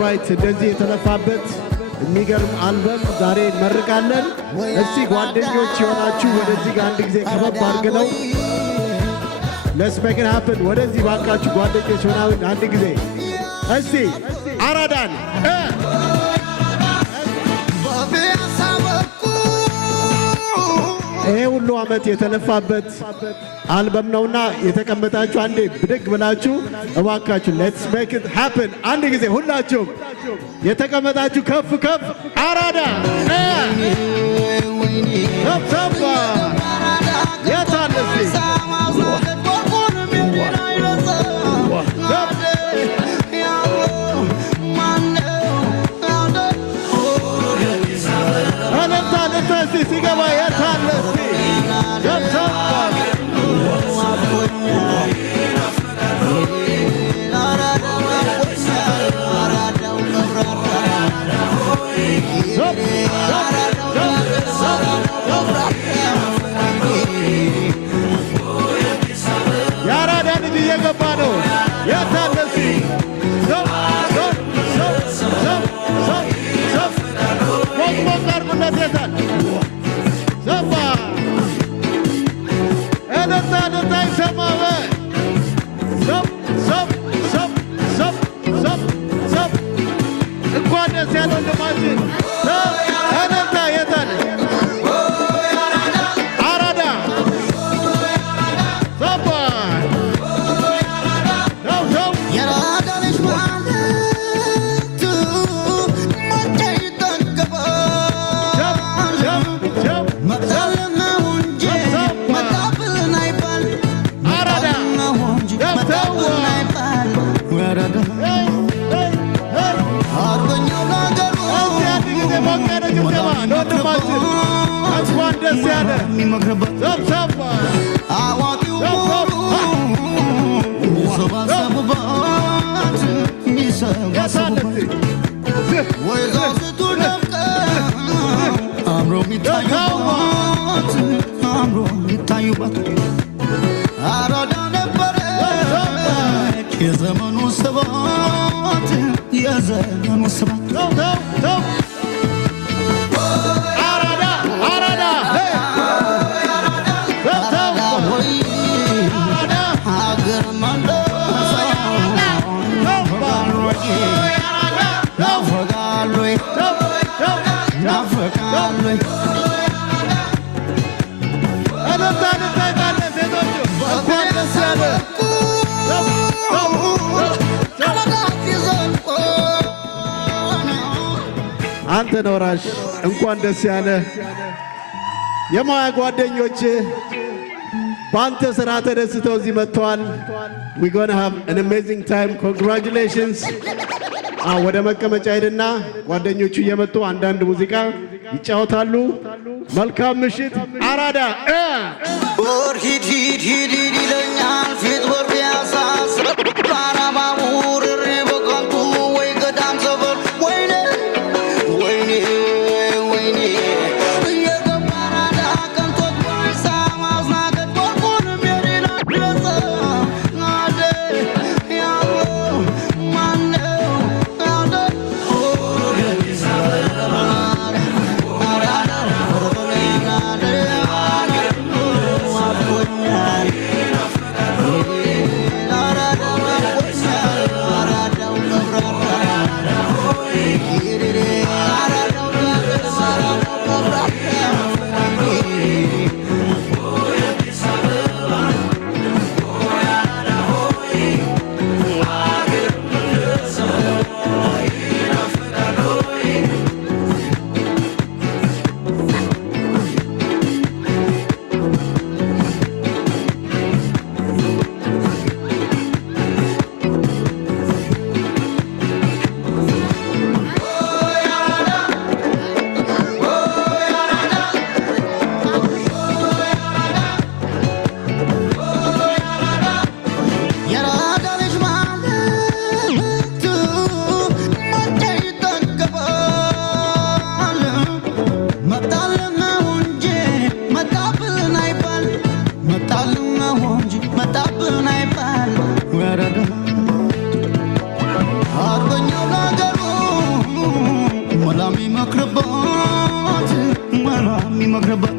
ኦልራይት እንደዚህ የተለፋበት የሚገርም አልበም ዛሬ እንመርቃለን። እስቲ ጓደኞች የሆናችሁ ወደዚህ ጋር አንድ ጊዜ ከበብ አድርገው let's make it happen። ወደዚህ ባካችሁ ጓደኞች ሆናችሁ አንድ ጊዜ እስቲ አራዳን ይሄ ሁሉ አመት የተለፋበት አልበም ነውና የተቀመጣችሁ አንዴ ብድግ ብላችሁ እባካችሁ let's make it happen። አንድ ጊዜ ሁላችሁም የተቀመጣችሁ ከፍ ከፍ አራዳ ሰባ የታለሲ ሲገባ የታለሲ የአራዳ ልጅ እየገባ ነው። የታለሲ ሞቅ አርጉለት የታል ዘባ እልልታ እልልታ ይሰማል። ሰብ እንኳን ደስ ያለ ወንድማችን እልልታ የታል አራዳ ዘባ እንኳን ደስ ያለ ሰብሰባ አዋቂው ሰባሰቡባት ሚሰባሰቡባት ወይዛዝቱ ደምቀ አምሮ ሚታዩባት አምሮ ሚታዩባት አራዳ ነበረች የዘመኑ ሰባት የዘመኑ ሰባት አንተ ነውራሽ እንኳን ደስ ያለ የማያ ጓደኞች ባንተ ስራ ተደስተው እዚህ መጥተዋል። we gonna have an amazing time. Congratulations. ወደ መቀመጫ ሄድና ጓደኞቹ እየመጡ አንዳንድ ሙዚቃ ይጫወታሉ። መልካም ምሽት አራዳ ወር ሂድ ሂድ ሂድ ይለኛል ፊት ወር ያሳስረ ባራባቡር በቀንቱ ወይ ገዳም ሰፈር ወይኔ ወይኔ ወይኔ የገባራዳ ቀንቶት ባይሳ ማዝናገት ወርቁን ሜሪና ድረሰ ናደ ያው ማነው ናደ የሚመክርበት